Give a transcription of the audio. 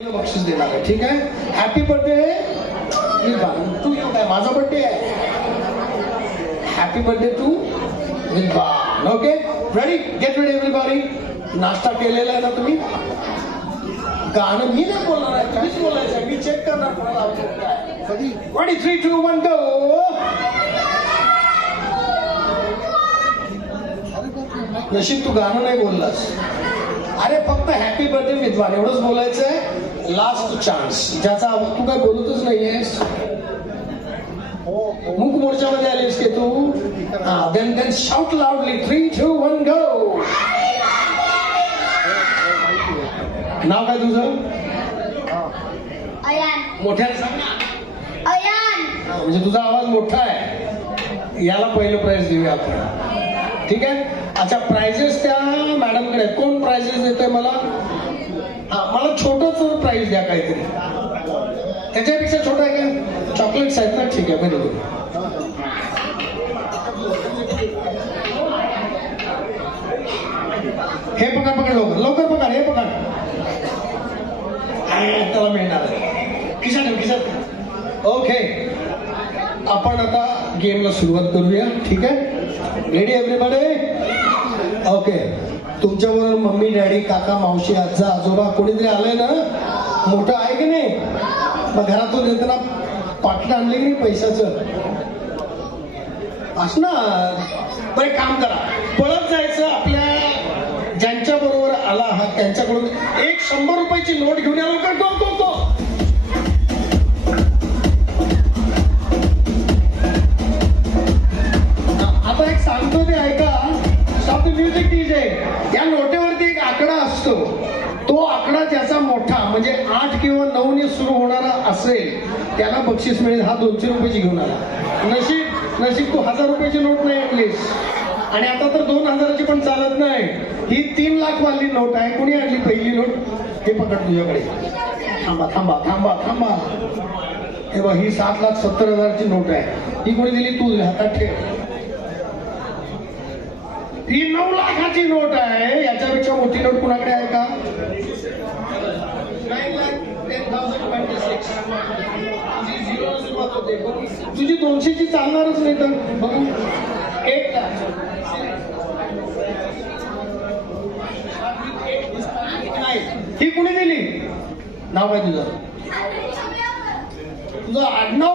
बक्षीस देणार आहे. ठीक आहे. हॅपी बर्थडे तू काय माझा बर्थडे आहे. Happy birthday to Wilban. Okay ready get ready everybody. नाश्ता केलेला आहे ना तुम्ही. गाणं मी नाही बोलणार आहे, तुम्हीच बोलायचं आहे. मी चेक करणार कोणाला आवडत काय. 1 3 2 1 गो. नशीब तू गाणं नाही बोललास. अरे फक्त हॅपी बर्थडे विद्वान एवढंच बोलायचंय. Last chance. ज्याचा तू काय बोलतच नाहीयेस. मुख मोर्चामध्ये आलीस की तू. देन शाउट लाउडली 3 2 1 गो. नाव काय तुझं. अयान. मोठ्याने सांग ना. अयान. म्हणजे तुझा आवाज मोठा आहे. याला पहिलं प्राइज देऊया आपण. ठीक आहे. अच्छा प्राइजेस त्या मॅडमकडे. कोण प्राइजेस देतोय मला. मला छोटंच प्राइज द्या काहीतरी. त्याच्यापेक्षा छोटं आहे का. चॉकलेट्स आहेत ना. ठीक आहे व्हेरी गुड. हे पकड लवकर लवकर पकड. हे पकड. त्याला मिळणार आहे. खिशात. ओके आपण आता गेमला सुरुवात करूया. ठीक आहे. Ready everybody. ओके तुमच्याबरोबर मम्मी डॅडी काका मावशी आजा आजोबा कोणीतरी आलंय ना. मोठं आहे की नाही. मग घरातून येताना पाकिट आणले की नाही पैशाचं. असणार. पण एक काम करा. पळत जायचं. आपल्या ज्यांच्या बरोबर आला आहात त्यांच्याकडून एक 100 रुपयाची नोट घेऊन या लवकर. तो आता एक सांगतो ते ऐका. Stop the music DJ. या नोटेवरती एक आकडा असतो. तो आकडा ज्याचा मोठा म्हणजे 8 किंवा 9 ने सुरू होणारा असेल त्याला बक्षीस मिळेल. हा 200 रुपयाची घेऊन आला. नशीब तू 1000 रुपयाची नोट नाही आणलीस. आणि आता तर 2000ची पण चालत नाही. ही 3 लाख वाली नोट आहे. कोणी आणली पहिली नोट. हे पकड तुझ्याकडे. थांबा. हे बघ ही 7,70,000ची नोट आहे. ही कोणी दिली. तू हातात ठेव. ही 9 लाखाची नोट आहे. याच्यापेक्षा मोठी नोट कुणाकडे आहे का. 9,10,26. तुझी 200ची चालणारच नाही तर बघू. 1 लाख. ही कुणी दिली. नाव काय तुझं. तुझं आडनाव